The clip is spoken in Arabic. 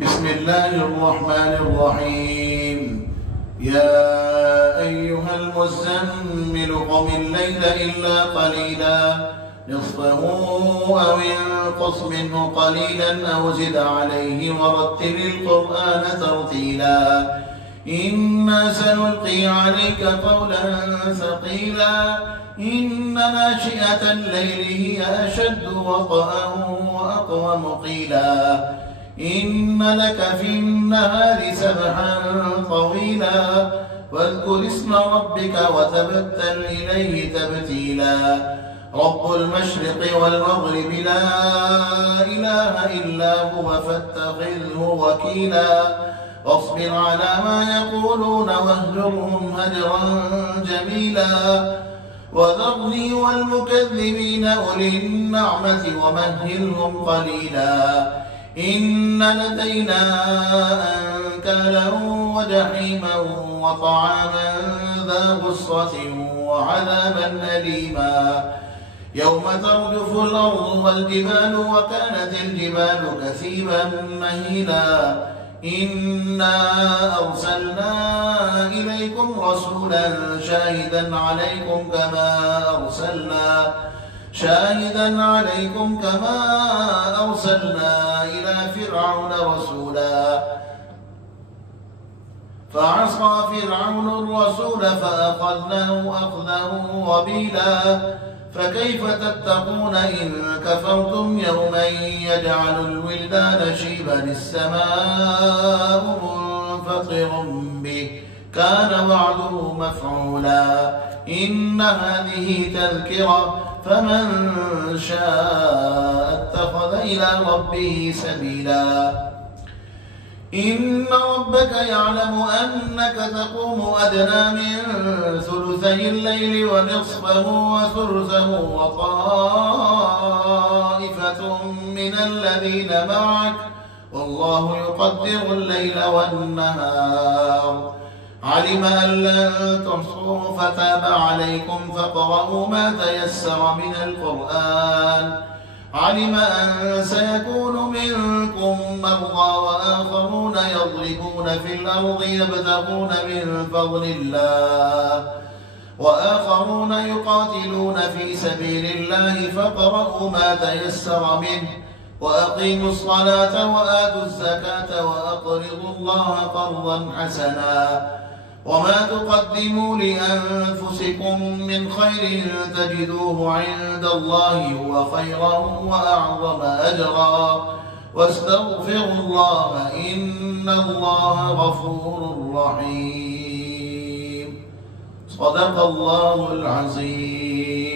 بسم الله الرحمن الرحيم. يا أيها المزمل قم الليل إلا قليلا نصفه أو انقص منه قليلا أو زد عليه ورتل القرآن ترتيلا إنا سنلقي عليك قولا ثقيلا إن ناشئة الليل هي أشد وطئا وأقوم قيلا إن لك في النهار سبحا طويلا واذكر اسم ربك وتبتل إليه تبتيلا رب المشرق والمغرب لا إله إلا هو فاتخذه وكيلا واصبر على ما يقولون واهجرهم هجرا جميلا وذرني والمكذبين أولي النعمة ومهلهم قليلا إن لدينا أنكالا وجحيما وطعاما ذا غصة وعذابا أليما يوم ترجف الأرض والجبال وكانت الجبال كثيبا مهيلا إنا أرسلنا إليكم رسولا شاهدا عليكم كما أرسلنا إلى فرعون رسولا فعصى فرعون الرسول فأخذناه أخذا وبيلا فكيف تتقون إن كفرتم يوما يجعل الولدان شيبا السماء منفطر به كان وعده مفعولا إن هذه تذكرة فمن شاء اتخذ إلى ربه سبيلا إن ربك يعلم أنك تقوم أدنى من ثلثي الليل ونصفه وثلثه وطائفة من الذين معك والله يقدر الليل والنهار علم أن لن تحصوه فتاب عليكم فاقرؤوا ما تيسر من القرآن علم أن سيكون منكم مرضى وآخرون يضربون في الأرض يبتغون من فضل الله وآخرون يقاتلون في سبيل الله فاقرؤوا ما تيسر منه وأقيموا الصلاة وآتوا الزكاة وأقرضوا الله قرضا حسنا وما تقدموا لأنفسكم من خير تجدوه عند الله هو خيرا وأعظم أجرا واستغفروا الله إن الله غفور رحيم. صدق الله العظيم.